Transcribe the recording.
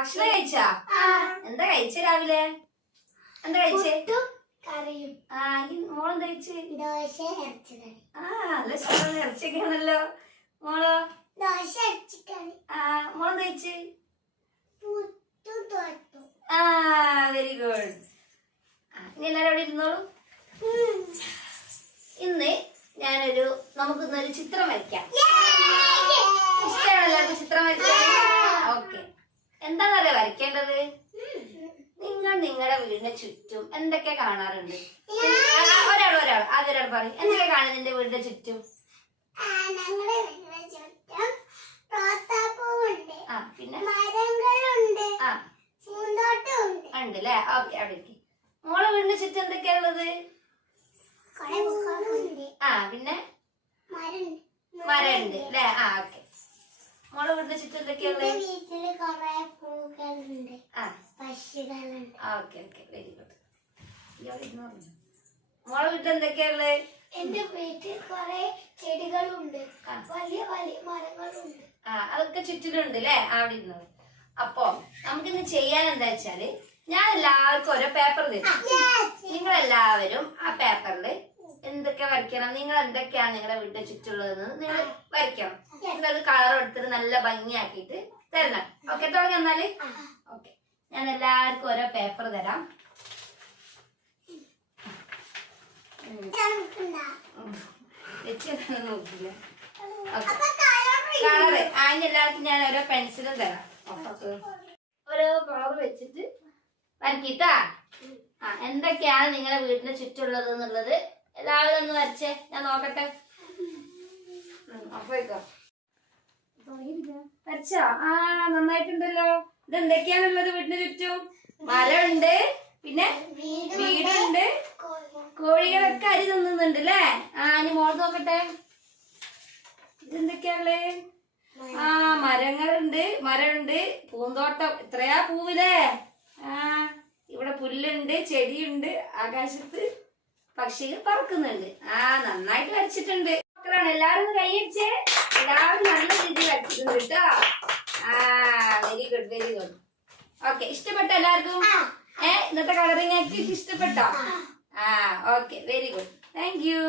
ഭക്ഷണം കഴിച്ചാ? എന്താ കഴിച്ച രാവിലെ? എന്താ കഴിച്ചേ? മോളെന്താ കഴിച്ചേ? നല്ല ഇഷ്ടമാണ് ഇറച്ചിയൊക്കെയാണല്ലോ. മോളോ? മോളെന്താ കഴിച്ചേ? Very good. ഇനി എല്ലാരും അവിടെ ഇരുന്നോളൂ. ഇന്ന് നമുക്കിന്നൊരു ചിത്രം വരയ്ക്കാം. ഇഷ്ടമാണോ എല്ലാവർക്കും ചിത്രം വരയ്ക്കാൻ? ഓക്കെ. എന്താണെന്നറിയാ വരയ്ക്കേണ്ടത്? നിങ്ങൾ നിങ്ങളുടെ വീടിന്റെ ചുറ്റും എന്തൊക്കെ കാണാറുണ്ട്? ആദ്യം പറയും. എന്തൊക്കെ കാണും നിന്റെ വീടിന്റെ ചുറ്റും? പിന്നെ ഉണ്ട് അല്ലേ? ഓക്കെ, അവിടെ ഇരിക്കും. മോളെ വീടിന്റെ ചുറ്റും എന്തൊക്കെയാ ഉള്ളത്? പിന്നെ മരമുണ്ട് അല്ലേ? ഓക്കെ. മോളെ വീടിന്റെ ചുറ്റും എന്തൊക്കെയാ ഉള്ളത്? Okay okay, very good. മോളെ വീട്ടിൽ എന്തൊക്കെയാ ഉള്ളത്? എന്റെ വീട്ടിൽ കുറെ ചെടികളുണ്ട്, വലിയ വലിയ മരങ്ങളുണ്ട്. അതൊക്കെ ചുറ്റിലുണ്ട് അല്ലേ? അവിടെ ഇരുന്നത്. അപ്പൊ നമുക്കിന്ന് ചെയ്യാൻ എന്താ വെച്ചാല്, ഞാൻ എല്ലാവർക്കും ഓരോ പേപ്പർ തരും. നിങ്ങൾ എല്ലാവരും ആ പേപ്പറിൽ എന്തൊക്കെ വരയ്ക്കണം, നിങ്ങൾ എന്തൊക്കെയാണ് നിങ്ങളുടെ വീട്ടിൽ ചുറ്റുള്ളതെന്ന് നിങ്ങൾ വരയ്ക്കണം. അത് കളർ എടുത്തിട്ട് നല്ല ഭംഗിയാക്കിയിട്ട് തരണം. ഓക്കെ, തുടങ്ങി. ഓക്കെ, ഞാൻ എല്ലാവർക്കും ഓരോ പേപ്പർ തരാം. നോക്കില്ല. കളറ് അതിനെല്ലാവർക്കും ഞാൻ ഓരോ പെൻസിലും തരാം. ഓരോ കളർ വെച്ചിട്ട് വരക്കിട്ടാ. എന്തൊക്കെയാണ് നിങ്ങളുടെ വീടിന്റെ ചുറ്റുള്ളത് എന്നുള്ളത് എല്ലാവരും ഒന്ന് വരച്ചേ, ഞാൻ നോക്കട്ടെ. വരച്ചോ? നന്നായിട്ടുണ്ടല്ലോ. ഇത് എന്തൊക്കെയാണുള്ളത് വീടിന് ചുറ്റും? മരമുണ്ട്, പിന്നെ വീടുണ്ട്, കോഴികളൊക്കെ അരി തിന്നുന്നുണ്ട് അല്ലേ? ഇനി മോൾ നോക്കട്ടെ. ഇതെന്തൊക്കെയാള്? മരമുണ്ട്, പൂന്തോട്ടം. എത്രയാ പൂവില്ലേ? ഇവിടെ പുല്ലുണ്ട്, ചെടിയുണ്ട്, ആകാശത്ത് പക്ഷികൾ പറക്കുന്നുണ്ട്. നന്നായിട്ട് വരച്ചിട്ടുണ്ട്. എല്ലാവരും ഒന്ന് കൈയടിച്ചേ. എല്ലാവരും നല്ല രീതിയിൽ വരച്ചിട്ടുണ്ട് കേട്ടോ. Very good, very good. Okay, ഇഷ്ടപ്പെട്ടോ എല്ലാവർക്കും? ഇന്നത്തെ കളറിംഗ് ആക്ടിവിറ്റി ഇഷ്ടപ്പെട്ടോ? Okay, very good. Thank you.